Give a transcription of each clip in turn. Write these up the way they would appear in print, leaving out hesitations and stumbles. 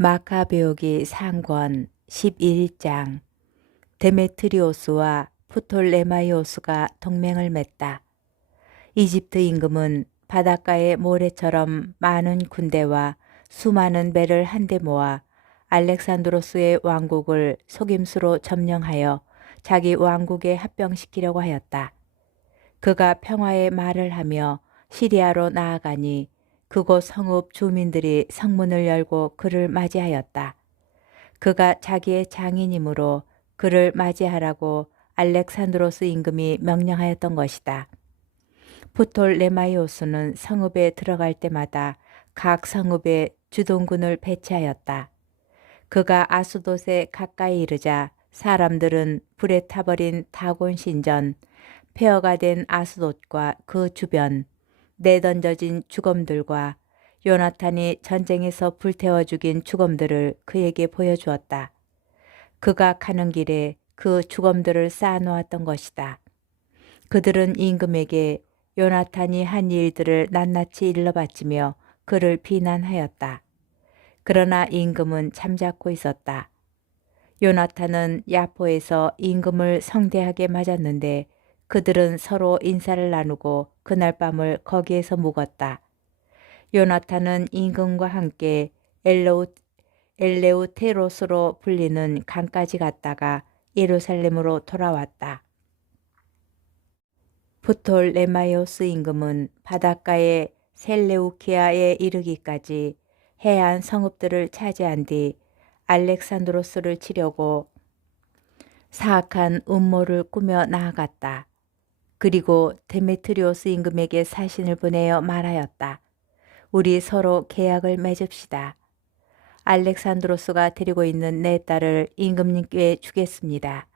마카베오기 상권 11장. 데메트리오스와 프톨레마이오스가 동맹을 맺다. 이집트 임금은 바닷가의 모래처럼 많은 군대와 수많은 배를 한데 모아 알렉산드로스의 왕국을 속임수로 점령하여 자기 왕국에 합병시키려고 하였다. 그가 평화의 말을 하며 시리아로 나아가니 그곳 성읍 주민들이 성문을 열고 그를 맞이하였다. 그가 자기의 장인이므로 그를 맞이하라고 알렉산드로스 임금이 명령하였던 것이다. 프톨레마이오스는 성읍에 들어갈 때마다 각 성읍에 주동군을 배치하였다. 그가 아스돗에 가까이 이르자 사람들은 불에 타버린 다곤 신전, 폐허가 된 아스돗과 그 주변, 내던져진 죽음들과 요나탄이 전쟁에서 불태워 죽인 죽음들을 그에게 보여주었다. 그가 가는 길에 그 죽음들을 쌓아놓았던 것이다. 그들은 임금에게 요나탄이 한 일들을 낱낱이 일러바치며 그를 비난하였다. 그러나 임금은 잠자코 있었다. 요나탄은 야포에서 임금을 성대하게 맞았는데 그들은 서로 인사를 나누고 그날 밤을 거기에서 묵었다. 요나탄은 임금과 함께 엘레우테로스로 불리는 강까지 갔다가 예루살렘으로 돌아왔다. 프톨레마이오스 임금은 바닷가의 셀레우키아에 이르기까지 해안 성읍들을 차지한 뒤 알렉산드로스를 치려고 사악한 음모를 꾸며 나아갔다. 그리고 데메트리오스 임금에게 사신을 보내어 말하였다. 우리 서로 계약을 맺읍시다. 알렉산드로스가 데리고 있는 내 딸을 임금님께 주겠습니다.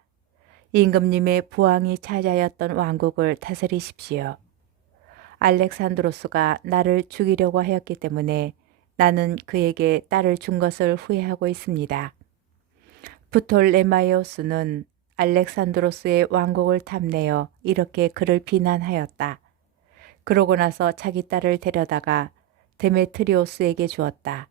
임금님의 부왕이 차지하였던 왕국을 다스리십시오. 알렉산드로스가 나를 죽이려고 하였기 때문에 나는 그에게 딸을 준 것을 후회하고 있습니다. 프톨레마이오스는 알렉산드로스의 왕국을 탐내어 이렇게 그를 비난하였다. 그러고 나서 자기 딸을 데려다가 데메트리오스에게 주었다.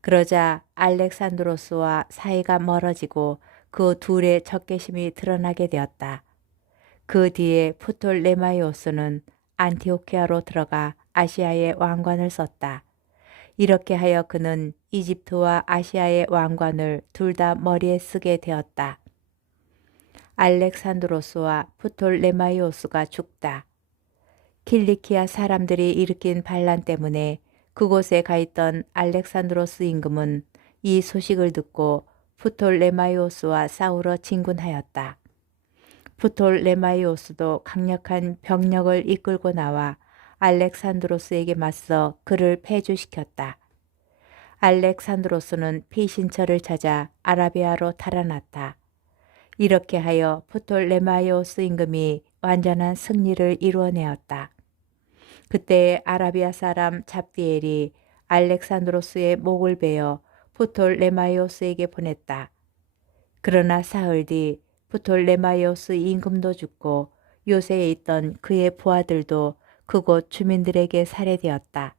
그러자 알렉산드로스와 사이가 멀어지고 그 둘의 적개심이 드러나게 되었다. 그 뒤에 프톨레마이오스는 안티오키아로 들어가 아시아의 왕관을 썼다. 이렇게 하여 그는 이집트와 아시아의 왕관을 둘 다 머리에 쓰게 되었다. 알렉산드로스와 프톨레마이오스가 죽다. 킬리키아 사람들이 일으킨 반란 때문에 그곳에 가 있던 알렉산드로스 임금은 이 소식을 듣고 프톨레마이오스와 싸우러 진군하였다. 프톨레마이오스도 강력한 병력을 이끌고 나와 알렉산드로스에게 맞서 그를 패주시켰다. 알렉산드로스는 피신처를 찾아 아라비아로 달아났다. 이렇게 하여 프톨레마이오스 임금이 완전한 승리를 이루어내었다. 그때 아라비아 사람 잡디엘이 알렉산드로스의 목을 베어 프톨레마이오스에게 보냈다. 그러나 사흘 뒤 프톨레마이오스 임금도 죽고 요새에 있던 그의 부하들도 그곳 주민들에게 살해되었다.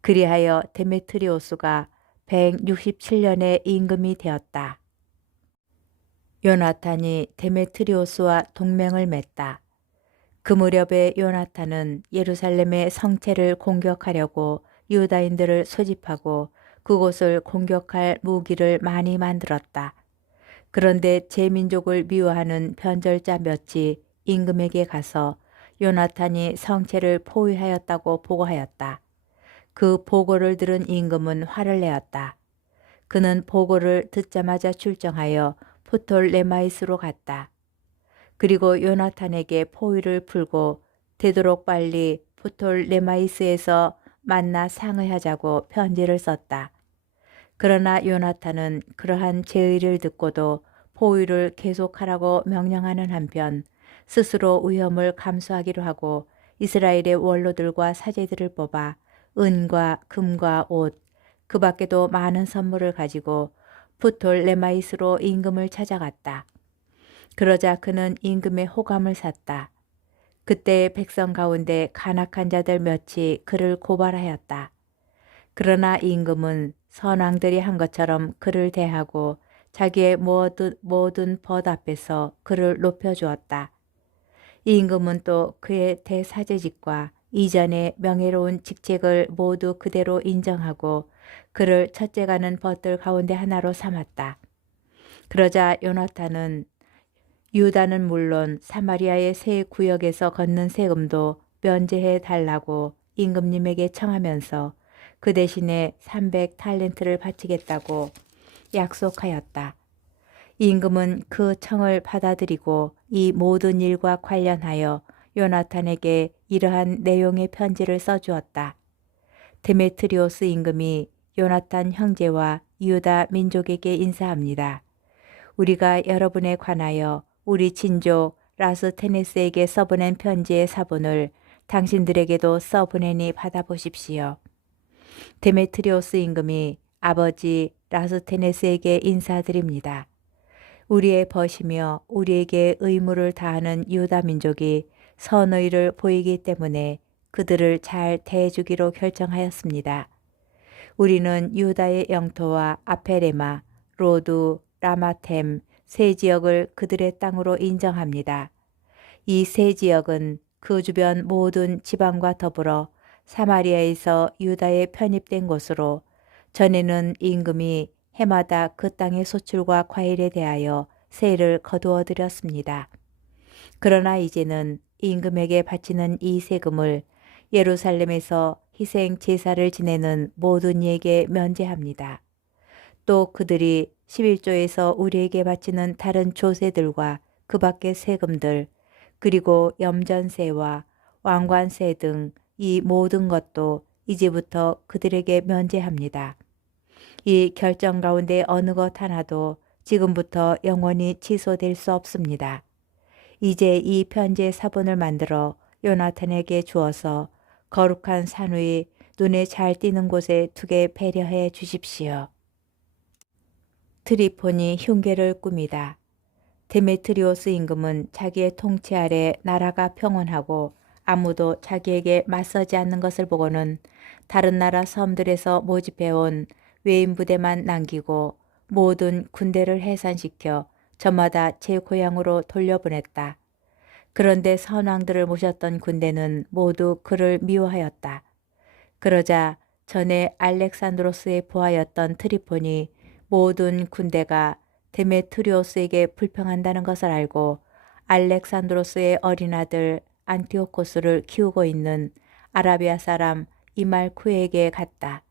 그리하여 데메트리오스가 167년의 임금이 되었다. 요나탄이 데메트리오스와 동맹을 맺다. 그 무렵에 요나탄은 예루살렘의 성체를 공격하려고 유다인들을 소집하고 그곳을 공격할 무기를 많이 만들었다. 그런데 제 민족을 미워하는 변절자 몇이 임금에게 가서 요나탄이 성체를 포위하였다고 보고하였다. 그 보고를 들은 임금은 화를 내었다. 그는 보고를 듣자마자 출정하여 프톨레마이스로 갔다. 그리고 요나탄에게 포위를 풀고 되도록 빨리 프톨레마이스에서 만나 상의하자고 편지를 썼다. 그러나 요나탄은 그러한 제의를 듣고도 포위를 계속하라고 명령하는 한편 스스로 위험을 감수하기로 하고 이스라엘의 원로들과 사제들을 뽑아 은과 금과 옷, 그 밖에도 많은 선물을 가지고 프톨레마이스로 임금을 찾아갔다. 그러자 그는 임금의 호감을 샀다. 그때 백성 가운데 간악한 자들 몇이 그를 고발하였다. 그러나 임금은 선왕들이 한 것처럼 그를 대하고 자기의 모든 벗 앞에서 그를 높여주었다. 이 임금은 또 그의 대사제직과 이전의 명예로운 직책을 모두 그대로 인정하고 그를 첫째가는 벗들 가운데 하나로 삼았다. 그러자 요나탄은 유다는 물론 사마리아의 세 구역에서 걷는 세금도 면제해 달라고 임금님에게 청하면서 그 대신에 300달란트를 바치겠다고 약속하였다. 임금은 그 청을 받아들이고 이 모든 일과 관련하여 요나탄에게 이러한 내용의 편지를 써주었다. 데메트리오스 임금이 요나탄 형제와 유다 민족에게 인사합니다. 우리가 여러분에 관하여 우리 친족 라스테네스에게 써보낸 편지의 사본을 당신들에게도 써보내니 받아보십시오. 데메트리오스 임금이 아버지 라스테네스에게 인사드립니다. 우리의 벗이며 우리에게 의무를 다하는 유다 민족이 선의를 보이기 때문에 그들을 잘 대해주기로 결정하였습니다. 우리는 유다의 영토와 아페레마, 로두, 라마템 세 지역을 그들의 땅으로 인정합니다. 이 세 지역은 그 주변 모든 지방과 더불어 사마리아에서 유다에 편입된 곳으로 전에는 임금이 해마다 그 땅의 소출과 과일에 대하여 세를 거두어 드렸습니다. 그러나 이제는 임금에게 바치는 이 세금을 예루살렘에서 희생 제사를 지내는 모든 이에게 면제합니다. 또 그들이 11조에서 우리에게 바치는 다른 조세들과 그 밖의 세금들 그리고 염전세와 왕관세 등 이 모든 것도 이제부터 그들에게 면제합니다. 이 결정 가운데 어느 것 하나도 지금부터 영원히 취소될 수 없습니다. 이제 이 편지의 사본을 만들어 요나탄에게 주어서 거룩한 산 위에 눈에 잘 띄는 곳에 두게 배려해 주십시오. 트리폰이 흉계를 꾸미다. 데메트리오스 임금은 자기의 통치 아래 나라가 평온하고 아무도 자기에게 맞서지 않는 것을 보고는 다른 나라 섬들에서 모집해온 외인 부대만 남기고 모든 군대를 해산시켜 저마다 제 고향으로 돌려보냈다. 그런데 선왕들을 모셨던 군대는 모두 그를 미워하였다. 그러자 전에 알렉산드로스의 부하였던 트리폰이 모든 군대가 데메트리오스에게 불평한다는 것을 알고 알렉산드로스의 어린 아들 안티오코스를 키우고 있는 아라비아 사람 이말쿠에게 갔다.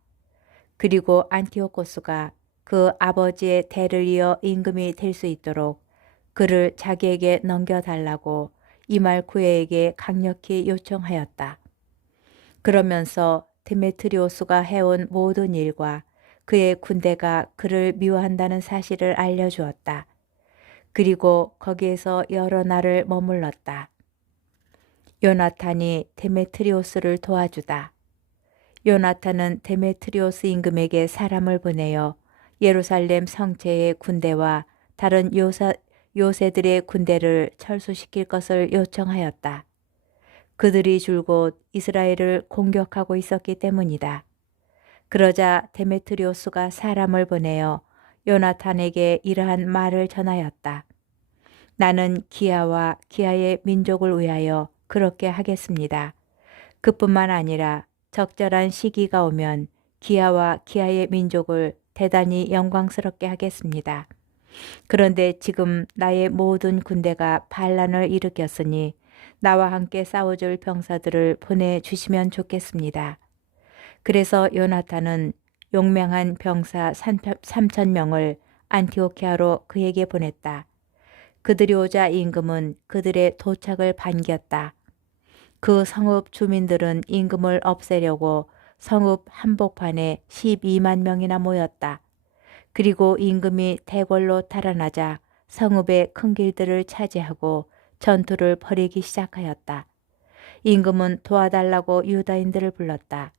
그리고 안티오코스가 그 아버지의 대를 이어 임금이 될 수 있도록 그를 자기에게 넘겨달라고 이말쿠에게 강력히 요청하였다. 그러면서 데메트리오스가 해온 모든 일과 그의 군대가 그를 미워한다는 사실을 알려주었다. 그리고 거기에서 여러 날을 머물렀다. 요나탄이 데메트리오스를 도와주다. 요나탄은 데메트리오스 임금에게 사람을 보내어 예루살렘 성체의 군대와 다른 요새들의 군대를 철수시킬 것을 요청하였다. 그들이 줄곧 이스라엘을 공격하고 있었기 때문이다. 그러자 데메트리오스가 사람을 보내어 요나탄에게 이러한 말을 전하였다. 나는 기아와 기아의 민족을 위하여 그렇게 하겠습니다. 그뿐만 아니라 적절한 시기가 오면 기아와 기아의 민족을 대단히 영광스럽게 하겠습니다. 그런데 지금 나의 모든 군대가 반란을 일으켰으니 나와 함께 싸워줄 병사들을 보내주시면 좋겠습니다. 그래서 요나탄은 용맹한 병사 3,000명을 안티오키아로 그에게 보냈다. 그들이 오자 임금은 그들의 도착을 반겼다. 그 성읍 주민들은 임금을 없애려고 성읍 한복판에 12만 명이나 모였다. 그리고 임금이 대궐로 달아나자 성읍의 큰 길들을 차지하고 전투를 벌이기 시작하였다. 임금은 도와달라고 유다인들을 불렀다.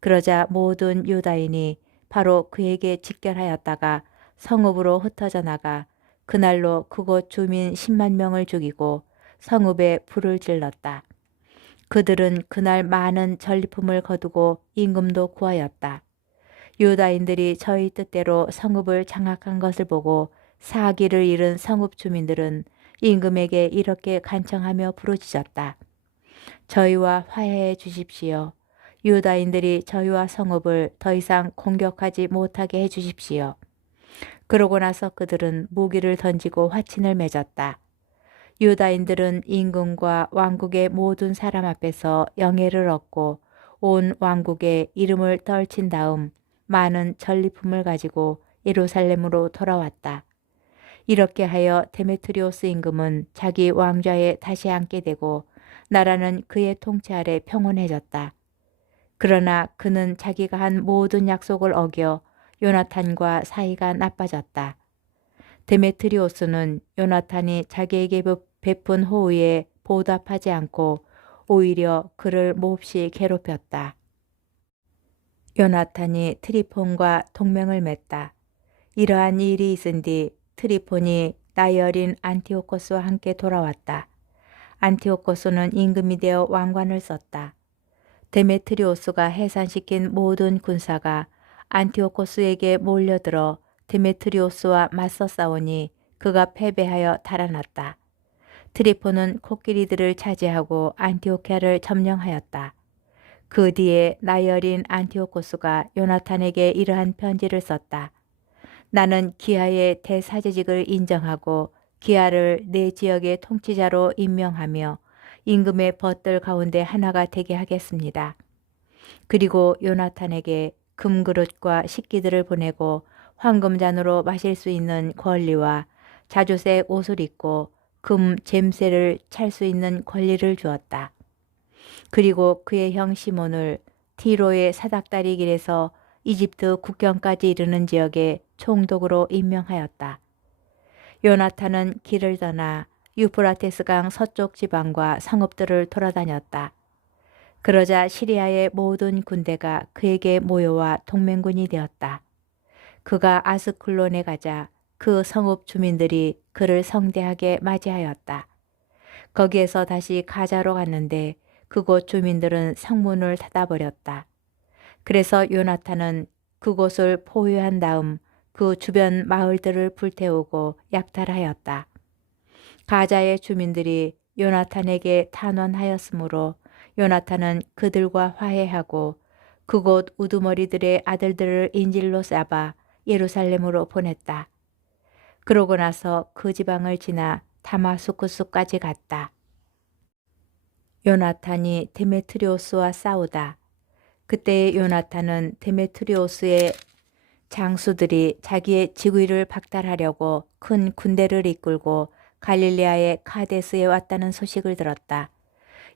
그러자 모든 유다인이 바로 그에게 직결하였다가 성읍으로 흩어져 나가 그날로 그곳 주민 10만 명을 죽이고 성읍에 불을 질렀다. 그들은 그날 많은 전리품을 거두고 임금도 구하였다. 유다인들이 저희 뜻대로 성읍을 장악한 것을 보고 사기를 잃은 성읍 주민들은 임금에게 이렇게 간청하며 부르짖었다. 저희와 화해해 주십시오. 유다인들이 저희와 성읍을 더 이상 공격하지 못하게 해 주십시오. 그러고 나서 그들은 무기를 던지고 화친을 맺었다. 유다인들은 임금과 왕국의 모든 사람 앞에서 영예를 얻고 온 왕국에 이름을 떨친 다음 많은 전리품을 가지고 예루살렘으로 돌아왔다. 이렇게 하여 데메트리오스 임금은 자기 왕좌에 다시 앉게 되고 나라는 그의 통치 아래 평온해졌다. 그러나 그는 자기가 한 모든 약속을 어겨 요나탄과 사이가 나빠졌다. 데메트리오스는 요나탄이 자기에게 베푼 호의에 보답하지 않고 오히려 그를 몹시 괴롭혔다. 요나탄이 트리폰과 동맹을 맺다. 이러한 일이 있은 뒤 트리폰이 나이 어린 안티오코스와 함께 돌아왔다. 안티오코스는 임금이 되어 왕관을 썼다. 데메트리오스가 해산시킨 모든 군사가 안티오코스에게 몰려들어 데메트리오스와 맞서 싸우니 그가 패배하여 달아났다. 트리폰은 코끼리들을 차지하고 안티오키아를 점령하였다. 그 뒤에 나이 어린 안티오코스가 요나탄에게 이러한 편지를 썼다. 나는 기아의 대사제직을 인정하고 기아를 내 지역의 통치자로 임명하며 임금의 벗들 가운데 하나가 되게 하겠습니다. 그리고 요나탄에게 금그릇과 식기들을 보내고 황금잔으로 마실 수 있는 권리와 자주색 옷을 입고 금 잼새를 찰 수 있는 권리를 주었다. 그리고 그의 형 시몬을 티로의 사닥다리 길에서 이집트 국경까지 이르는 지역에 총독으로 임명하였다. 요나탄은 길을 떠나 유프라테스강 서쪽 지방과 성읍들을 돌아다녔다. 그러자 시리아의 모든 군대가 그에게 모여와 동맹군이 되었다. 그가 아스클론에 가자 그 성읍 주민들이 그를 성대하게 맞이하였다. 거기에서 다시 가자로 갔는데 그곳 주민들은 성문을 닫아버렸다. 그래서 요나탄은 그곳을 포위한 다음 그 주변 마을들을 불태우고 약탈하였다. 가자의 주민들이 요나탄에게 탄원하였으므로 요나탄은 그들과 화해하고 그곳 우두머리들의 아들들을 인질로 잡아 예루살렘으로 보냈다. 그러고 나서 그 지방을 지나 다마스쿠스까지 갔다. 요나탄이 데메트리오스와 싸우다. 그때 요나탄은 데메트리오스의 장수들이 자기의 지위를 박탈하려고 큰 군대를 이끌고 갈릴레아의 카데스에 왔다는 소식을 들었다.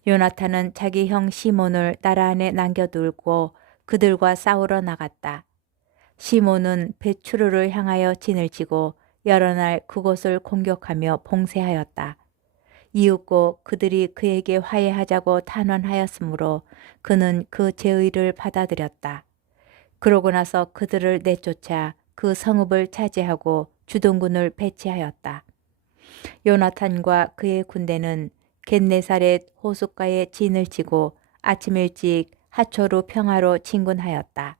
요나탄은 자기 형 시몬을 나라 안에 남겨두고 그들과 싸우러 나갔다. 시몬은 베추르를 향하여 진을 치고 여러 날 그곳을 공격하며 봉쇄하였다. 이윽고 그들이 그에게 화해하자고 탄원하였으므로 그는 그 제의를 받아들였다. 그러고 나서 그들을 내쫓아 그 성읍을 차지하고 주동군을 배치하였다. 요나탄과 그의 군대는 겟네사렛 호숫가에 진을 치고 아침 일찍 하초루 평야로 진군하였다.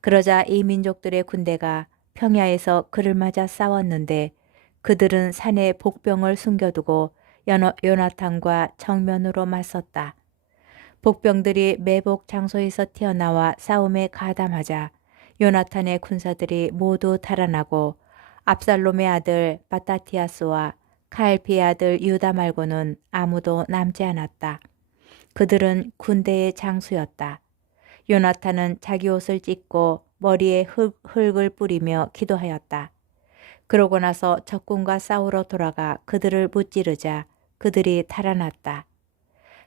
그러자 이 민족들의 군대가 평야에서 그를 맞아 싸웠는데 그들은 산에 복병을 숨겨두고 요나탄과 정면으로 맞섰다. 복병들이 매복 장소에서 튀어나와 싸움에 가담하자 요나탄의 군사들이 모두 달아나고 압살롬의 아들 바타티아스와 칼피의 아들 유다 말고는 아무도 남지 않았다. 그들은 군대의 장수였다. 요나탄은 자기 옷을 찢고 머리에 흙을 뿌리며 기도하였다. 그러고 나서 적군과 싸우러 돌아가 그들을 무찌르자 그들이 달아났다.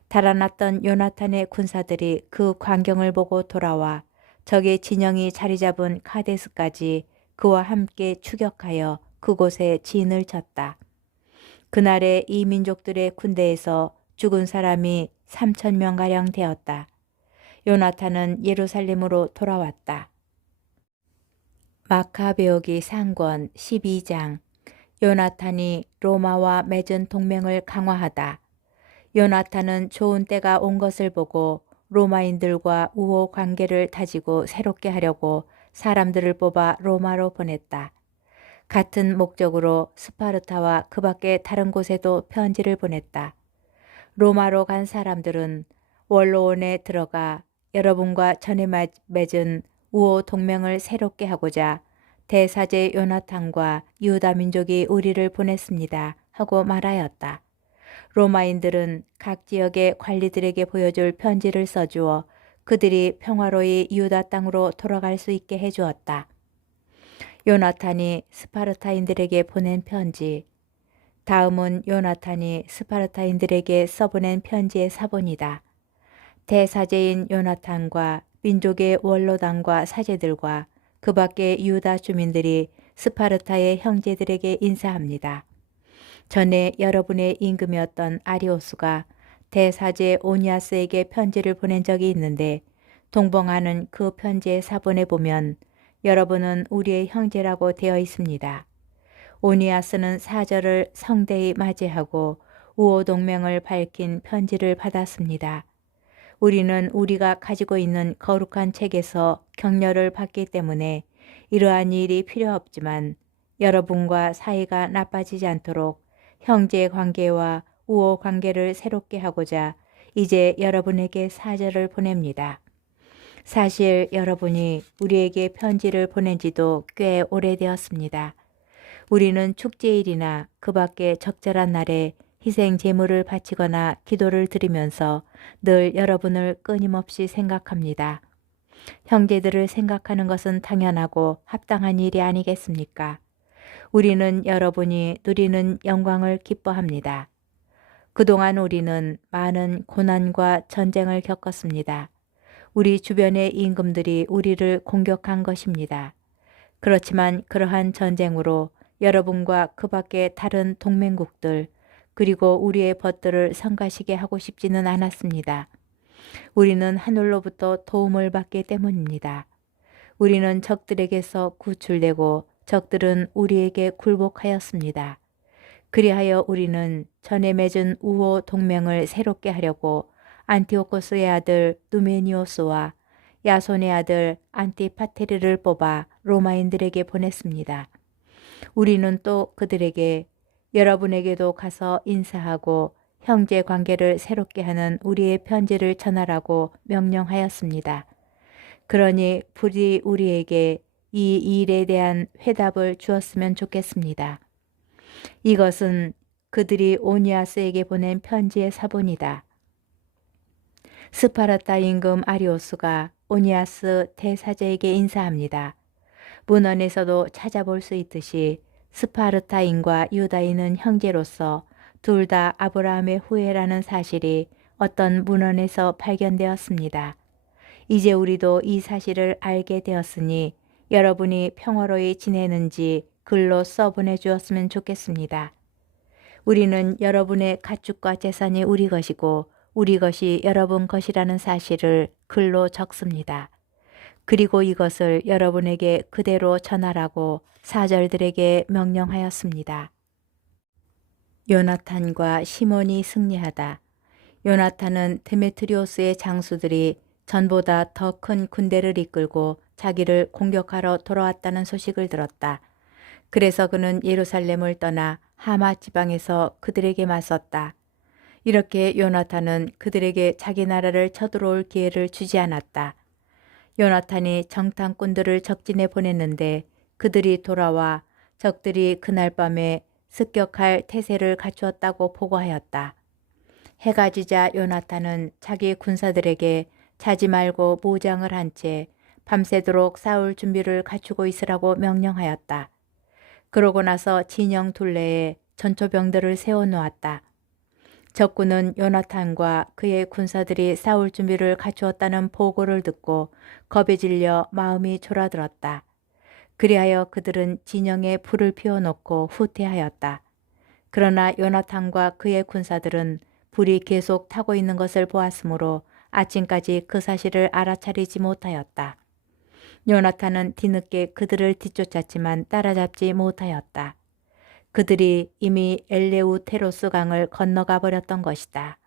달아났던 요나탄의 군사들이 그 광경을 보고 돌아와 적의 진영이 자리 잡은 카데스까지 그와 함께 추격하여 그곳에 진을 쳤다. 그날에 이 민족들의 군대에서 죽은 사람이 3,000명가량 되었다. 요나탄은 예루살렘으로 돌아왔다. 마카베오기 상권 12장. 요나탄이 로마와 맺은 동맹을 강화하다. 요나탄은 좋은 때가 온 것을 보고 로마인들과 우호 관계를 다지고 새롭게 하려고 사람들을 뽑아 로마로 보냈다. 같은 목적으로 스파르타와 그 밖에 다른 곳에도 편지를 보냈다. 로마로 간 사람들은 원로원에 들어가 여러분과 전에 맺은 우호 동맹을 새롭게 하고자 대사제 요나탄과 유다 민족이 우리를 보냈습니다 하고 말하였다. 로마인들은 각 지역의 관리들에게 보여줄 편지를 써주어 그들이 평화로이 유다 땅으로 돌아갈 수 있게 해주었다. 요나탄이 스파르타인들에게 보낸 편지. 다음은 요나탄이 스파르타인들에게 써보낸 편지의 사본이다. 대사제인 요나탄과 민족의 원로당과 사제들과 그 밖의 유다 주민들이 스파르타의 형제들에게 인사합니다. 전에 여러분의 임금이었던 아리오스가 대사제 오니아스에게 편지를 보낸 적이 있는데 동봉하는 그 편지의 사본에 보면 여러분은 우리의 형제라고 되어 있습니다. 오니아스는 사절을 성대히 맞이하고 우호 동맹을 밝힌 편지를 받았습니다. 우리는 우리가 가지고 있는 거룩한 책에서 격려를 받기 때문에 이러한 일이 필요 없지만 여러분과 사이가 나빠지지 않도록 형제 관계와 우호 관계를 새롭게 하고자 이제 여러분에게 사절을 보냅니다. 사실 여러분이 우리에게 편지를 보낸 지도 꽤 오래되었습니다. 우리는 축제일이나 그 밖에 적절한 날에 희생 제물을 바치거나 기도를 드리면서 늘 여러분을 끊임없이 생각합니다. 형제들을 생각하는 것은 당연하고 합당한 일이 아니겠습니까? 우리는 여러분이 누리는 영광을 기뻐합니다. 그동안 우리는 많은 고난과 전쟁을 겪었습니다. 우리 주변의 임금들이 우리를 공격한 것입니다. 그렇지만 그러한 전쟁으로 여러분과 그 밖의 다른 동맹국들 그리고 우리의 벗들을 성가시게 하고 싶지는 않았습니다. 우리는 하늘로부터 도움을 받기 때문입니다. 우리는 적들에게서 구출되고 적들은 우리에게 굴복하였습니다. 그리하여 우리는 전에 맺은 우호 동맹을 새롭게 하려고 안티오코스의 아들 누메니오스와 야손의 아들 안티파테르를 뽑아 로마인들에게 보냈습니다. 우리는 또 그들에게 여러분에게도 가서 인사하고 형제 관계를 새롭게 하는 우리의 편지를 전하라고 명령하였습니다. 그러니 부디 우리에게 이 일에 대한 회답을 주었으면 좋겠습니다. 이것은 그들이 오니아스에게 보낸 편지의 사본이다. 스파르타 임금 아리오스가 오니아스 대사제에게 인사합니다. 문헌에서도 찾아볼 수 있듯이 스파르타인과 유다인은 형제로서 둘 다 아브라함의 후예라는 사실이 어떤 문헌에서 발견되었습니다. 이제 우리도 이 사실을 알게 되었으니 여러분이 평화로이 지내는지 글로 써보내 주었으면 좋겠습니다. 우리는 여러분의 가축과 재산이 우리 것이고 우리 것이 여러분 것이라는 사실을 글로 적습니다. 그리고 이것을 여러분에게 그대로 전하라고 사절들에게 명령하였습니다. 요나탄과 시몬이 승리하다. 요나탄은 데메트리오스의 장수들이 전보다 더 큰 군대를 이끌고 자기를 공격하러 돌아왔다는 소식을 들었다. 그래서 그는 예루살렘을 떠나 하마 지방에서 그들에게 맞섰다. 이렇게 요나탄은 그들에게 자기 나라를 쳐들어올 기회를 주지 않았다. 요나탄이 정탐꾼들을 적진에 보냈는데 그들이 돌아와 적들이 그날 밤에 습격할 태세를 갖추었다고 보고하였다. 해가 지자 요나탄은 자기 군사들에게 자지 말고 모장을 한 채 밤새도록 싸울 준비를 갖추고 있으라고 명령하였다. 그러고 나서 진영 둘레에 전초병들을 세워놓았다. 적군은 요나탄과 그의 군사들이 싸울 준비를 갖추었다는 보고를 듣고 겁에 질려 마음이 졸아들었다. 그리하여 그들은 진영에 불을 피워놓고 후퇴하였다. 그러나 요나탄과 그의 군사들은 불이 계속 타고 있는 것을 보았으므로 아침까지 그 사실을 알아차리지 못하였다. 요나탄은 뒤늦게 그들을 뒤쫓았지만 따라잡지 못하였다. 그들이 이미 엘레우테로스 강을 건너가 버렸던 것이다.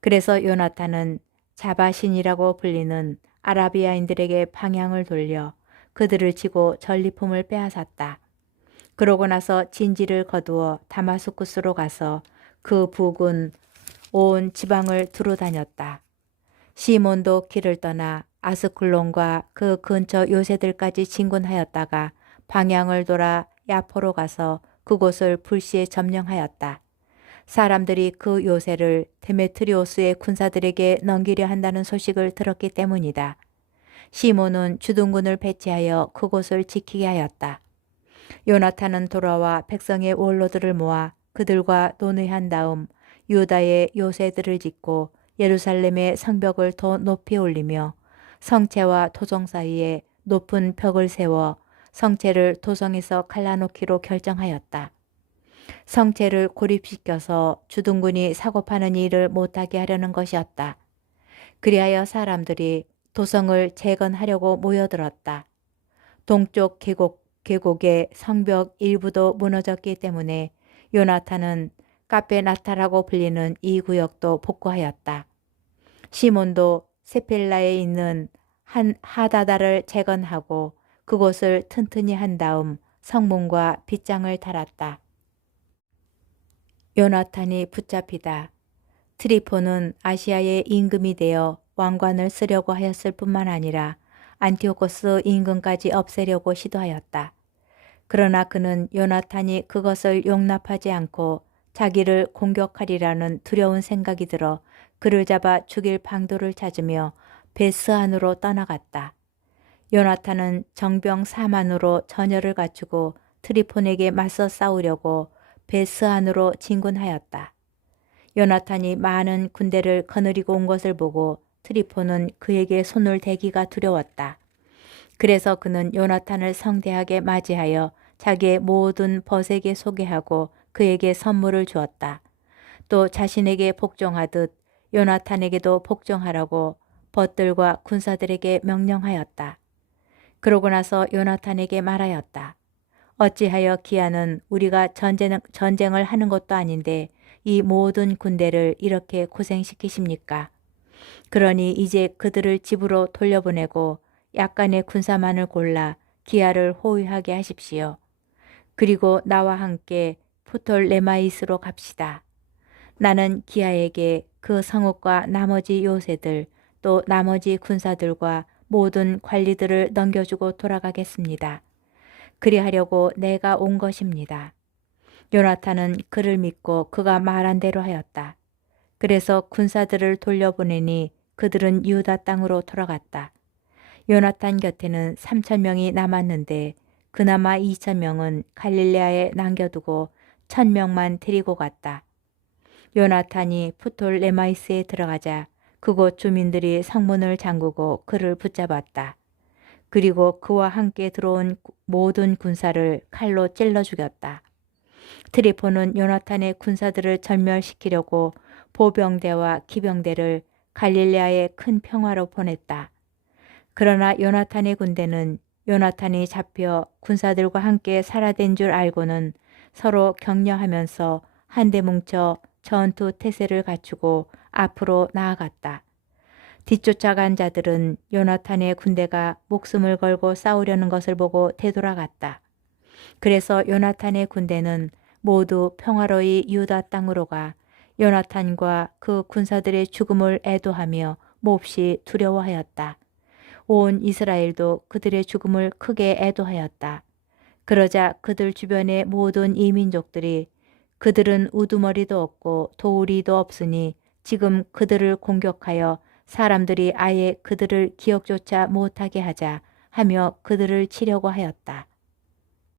그래서 요나탄은 자바신이라고 불리는 아라비아인들에게 방향을 돌려 그들을 치고 전리품을 빼앗았다. 그러고 나서 진지를 거두어 다마스쿠스로 가서 그 북은 온 지방을 두루 다녔다. 시몬도 길을 떠나 아스클론과 그 근처 요새들까지 진군하였다가 방향을 돌아 야포로 가서 그곳을 불시에 점령하였다. 사람들이 그 요새를 데메트리오스의 군사들에게 넘기려 한다는 소식을 들었기 때문이다. 시몬은 주둔군을 배치하여 그곳을 지키게 하였다. 요나탄은 돌아와 백성의 원로들을 모아 그들과 논의한 다음 유다의 요새들을 짓고 예루살렘의 성벽을 더 높이 올리며 성체와 도성 사이에 높은 벽을 세워 성체를 도성에서 갈라놓기로 결정하였다. 성체를 고립시켜서 주둔군이 사고파는 일을 못하게 하려는 것이었다. 그리하여 사람들이 도성을 재건하려고 모여들었다. 동쪽 계곡의 성벽 일부도 무너졌기 때문에 요나탄은 카페나타라고 불리는 이 구역도 복구하였다. 시몬도 세필라에 있는 하다다를 재건하고 그곳을 튼튼히 한 다음 성문과 빗장을 달았다. 요나탄이 붙잡히다. 트리포는 아시아의 임금이 되어 왕관을 쓰려고 하였을 뿐만 아니라 안티오코스 임금까지 없애려고 시도하였다. 그러나 그는 요나탄이 그것을 용납하지 않고 자기를 공격하리라는 두려운 생각이 들어 그를 잡아 죽일 방도를 찾으며 베스 안으로 떠나갔다. 요나탄은 정병 4만으로 전열을 갖추고 트리폰에게 맞서 싸우려고 베스 안으로 진군하였다. 요나탄이 많은 군대를 거느리고 온 것을 보고 트리폰은 그에게 손을 대기가 두려웠다. 그래서 그는 요나탄을 성대하게 맞이하여 자기의 모든 벗에게 소개하고 그에게 선물을 주었다. 또 자신에게 복종하듯 요나탄에게도 복종하라고 벗들과 군사들에게 명령하였다. 그러고 나서 요나탄에게 말하였다. 어찌하여 기아는 우리가 전쟁을 하는 것도 아닌데 이 모든 군대를 이렇게 고생시키십니까? 그러니 이제 그들을 집으로 돌려보내고 약간의 군사만을 골라 기아를 호위하게 하십시오. 그리고 나와 함께 푸톨레마이스로 갑시다. 나는 기아에게 그 성읍과 나머지 요새들 또 나머지 군사들과 모든 관리들을 넘겨주고 돌아가겠습니다. 그리하려고 내가 온 것입니다. 요나탄은 그를 믿고 그가 말한 대로 하였다. 그래서 군사들을 돌려보내니 그들은 유다 땅으로 돌아갔다. 요나탄 곁에는 3,000명이 남았는데 그나마 2,000명은 갈릴레아에 남겨두고 1,000명만 데리고 갔다. 요나탄이 푸톨레마이스에 들어가자 그곳 주민들이 성문을 잠그고 그를 붙잡았다. 그리고 그와 함께 들어온 모든 군사를 칼로 찔러 죽였다. 트리포는 요나탄의 군사들을 전멸시키려고 보병대와 기병대를 갈릴레아의 큰 평화로 보냈다. 그러나 요나탄의 군대는 요나탄이 잡혀 군사들과 함께 살아된 줄 알고는 서로 격려하면서 한데 뭉쳐 전투 태세를 갖추고 앞으로 나아갔다. 뒤쫓아간 자들은 요나탄의 군대가 목숨을 걸고 싸우려는 것을 보고 되돌아갔다. 그래서 요나탄의 군대는 모두 평화로이 유다 땅으로 가 요나탄과 그 군사들의 죽음을 애도하며 몹시 두려워하였다. 온 이스라엘도 그들의 죽음을 크게 애도하였다. 그러자 그들 주변의 모든 이민족들이 그들은 우두머리도 없고 도우리도 없으니 지금 그들을 공격하여 사람들이 아예 그들을 기억조차 못하게 하자 하며 그들을 치려고 하였다.